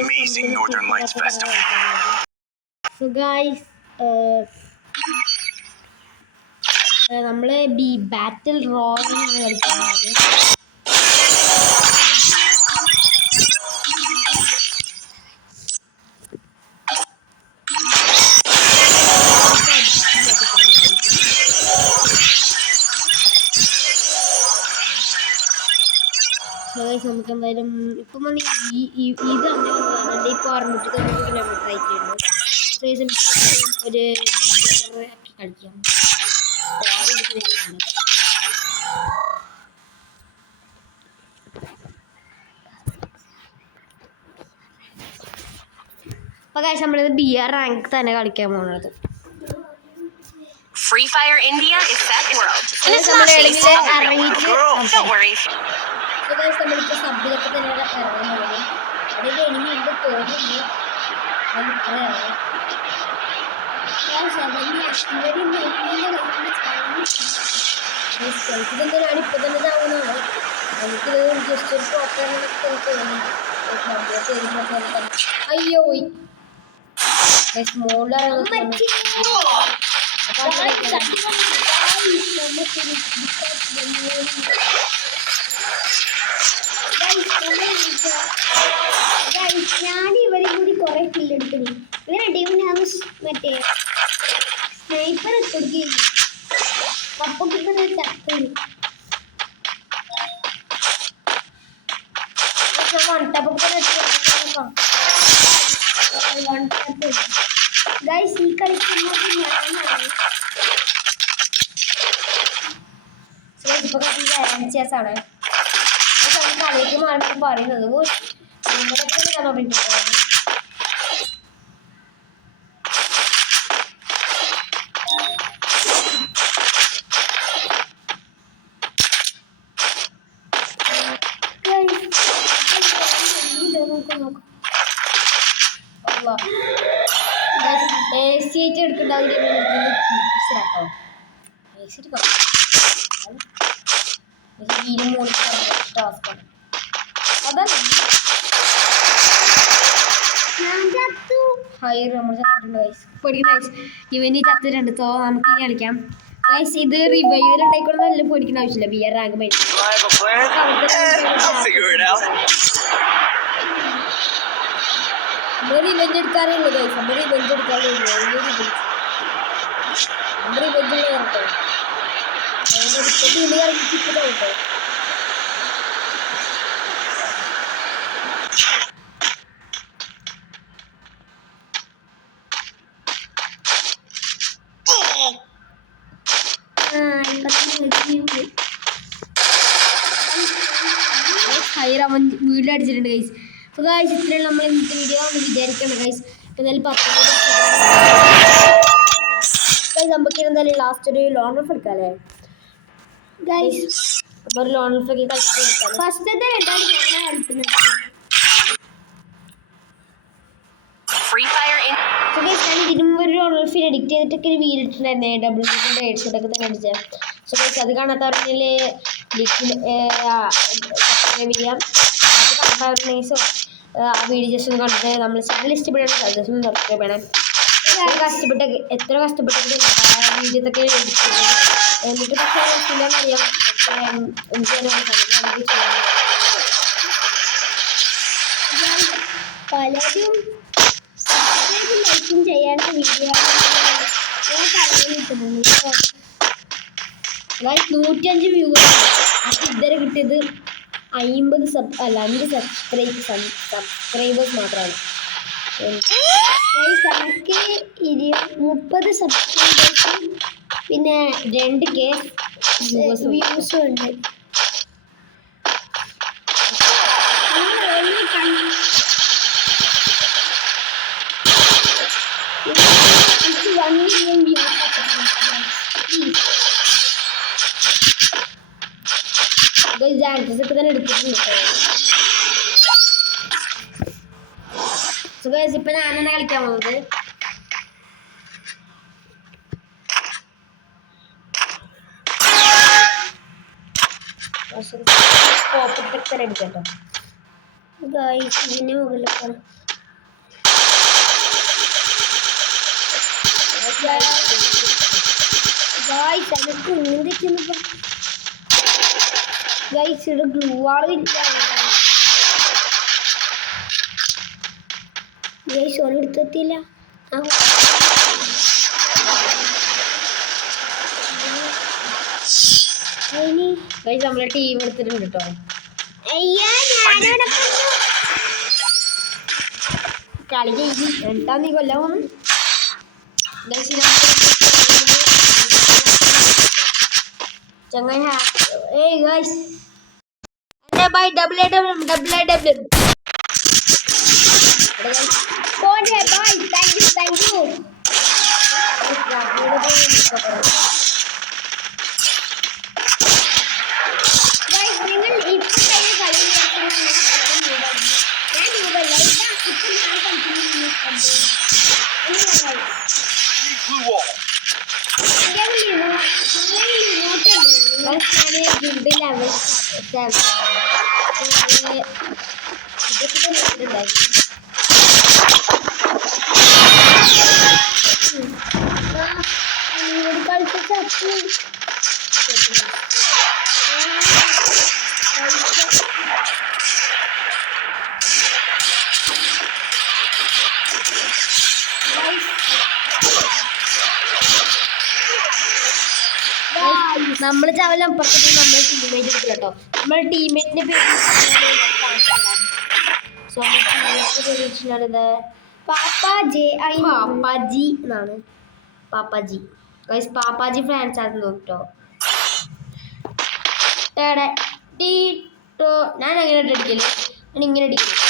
amazing Northern Lights Festival. So guys, നമ്മള് ബാറ്റിൽ royal കളിക്കുന്നത്. നമുക്ക് എന്തായാലും ഇപ്പം ഇത് അങ്ങനെ ഇപ്പോൾ 690 കിലോമീറ്റർ ആയിട്ടുണ്ട്. ഒരു കളിക്കാം. അപ്പോൾ കാശ് നമ്മളിത് BR റാങ്ക് തന്നെ കളിക്കാൻ പോകുന്നത്. Free Fire India is set world. And it's not based on real world. Don't worry. So guys, നമ്മളിപ്പോൾ സബ്ബിലൊക്കെ തന്നെ ഇറങ്ങാൻ പോകുന്നത്. അതിൽ എനിക്കുണ്ട് തോന്നുന്നു. ഇതെന്താണ് ഇപ്പൊ തന്നെ ചാവുന്നതാണ്. എനിക്ക് ജസ്റ്റ് ഒരു പ്രോപ്പർ അയ്യോ സ്മോളർ ഞാൻ ഇവരെ കൂടി കുറെ കില്ലെടുക്കുന്നു. ഇവരെ ടീമിനാണ് മറ്റേ സ്നൈപ്പർ കൊടുക്കുന്നു. കപ്പൊക്കെ ചത്തൊരു ഗൈസ് ഈ കളിക്കുന്നത് ഞാനാണ്. ഇപ്പൊ ആണ് കളിക്ക് മാറി പറയുന്നത്. AC ആയിട്ട് എടുക്കണ്ടാവില്ല. ഇവന് ചത്തിട്ടുണ്ട്. സോ നമുക്ക് ഇനി കളിക്കാം. ഇത് റിവൈവർ ഉണ്ടായിക്കൊണ്ട് നല്ല പേടിക്കേണ്ട ആവശ്യമില്ല. BR റാങ്ക് റിവെഞ്ച് എടുക്കാറുള്ളൂ. ഗൈസ് നമ്മൾ റിവെഞ്ച് എടുക്കാറുള്ളൂ. നമ്മൾ റിവെഞ്ച് കേട്ടോ. കേട്ടോ അവൻ വീട്ടിലടിച്ചിട്ടുണ്ട് ഗൈസ്. അപ്പോൾ ഗൈസ് ഇത്രയും നമ്മൾ ഇന്നത്തെ വീഡിയോ ഒന്ന് വിചാരിക്കണം ഗൈസ്. എന്തായാലും 19 നമുക്ക് എന്തായാലും ലാസ്റ്റ് ഒരു ലോൺ ഓഫ് എടുക്കാല്ലേ ഗൈസ്. അപ്പോൾ ഒരു ലോൺ ഓഫ് ഒക്കെ കളിച്ചിട്ട് ഫസ്റ്റത്തെ ഇതിനുമ്പ് ഒരു ലോൺ ഓഫ് എഡിക്റ്റ് ചെയ്തിട്ടൊക്കെ ഒരു വീഡിയോ ഇട്ടിട്ടുണ്ടായിരുന്നേ. ഡബിൾ ഹെഡ്ഷോട്ടൊക്കെ തന്നെ അടിച്ചത്. സോ ഗൈസ് അത് കാണാത്തവരെങ്കിൽ സബ്സ്ക്രൈബ് ചെയ്യാം. അത് കാണാത്തവരുണ്ടെങ്കിൽ ആ വീഡിയോ ജസ്റ്റ് ഒന്ന് കണ്ടിട്ട് നമ്മൾ ചാനൽ ഇഷ്ടപ്പെടണം. ജസ്റ്റ് ഒന്ന് സബ്സ്ക്രൈബ് ചെയ്യണം. എത്ര കഷ്ടപ്പെട്ടിട്ട് വീഡിയോത്തൊക്കെ എന്നിട്ട് പക്ഷേ അറിയാം പലരും ലൈക്കും ചെയ്യാത്ത വീഡിയോ 105 വ്യൂ. അപ്പം ഇതുവരെ കിട്ടിയത് 5 സബ്സ്ക്രൈബേഴ്സ് മാത്രമാണ്. നമുക്ക് 30 സബ്സ്ക്രൈബേഴ്സും പിന്നെ 2K വ്യൂസും ഉണ്ട്. എനിക്ക് 1 മില്യൺ വ്യൂസ് ഒക്കെ തന്നെ എടുത്തിട്ടുണ്ട്. സോ ഗൈസ് ഇപ്പൊ ഞാനെന്നെ കളിക്കാൻ പോകുന്നത്. ഇതിന് മുകളിൽ ഗൈസ് എനിക്ക് ഒന്നും തെറ്റുന്നു ഗൈസ് ഇവിടെ ഗ്ലൂ ആളില്ല ഗൈസ് ഓൻ എടുത്തെത്തിയില്ല ഗൈസ് നമ്മളെ ടീം എടുത്തിട്ടുണ്ട് കേട്ടോ കളി ചെയ്തി എന്താ നീ കൊല്ലാൻ പോണു ചങ്ങായി ഏയ് guys bye www bye thank you നിങ്ങൾ ഇപ്പൊ തന്നെ കളി നമ്മൾ ചവല അപ്പുറത്തേക്ക് നമ്മളെ ടീമേറ്റ് എടുക്കില്ല കേട്ടോ നമ്മളെ ടീമേറ്റിന്റെ പേര് പാപ്പാജി എന്നാണ് പാപ്പാജി ഗൈസ് പാപ്പാജി ഫ്രാൻസ് ആയിരുന്നു കേട്ടോ ഞാൻ എങ്ങനെ അടിക്കല് ഞാൻ ഇങ്ങനെ അടിക്കില്ല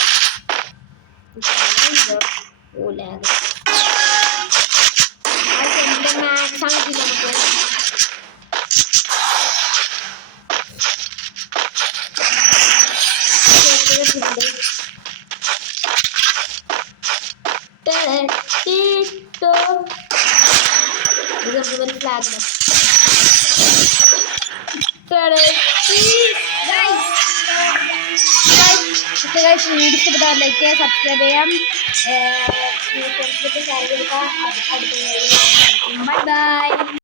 മാക്സ് ആണ് നമുക്ക് ലൈക്ക് ചെയ്യാം സബ്സ്ക്രൈബ് ചെയ്യാം ബൈ ബൈ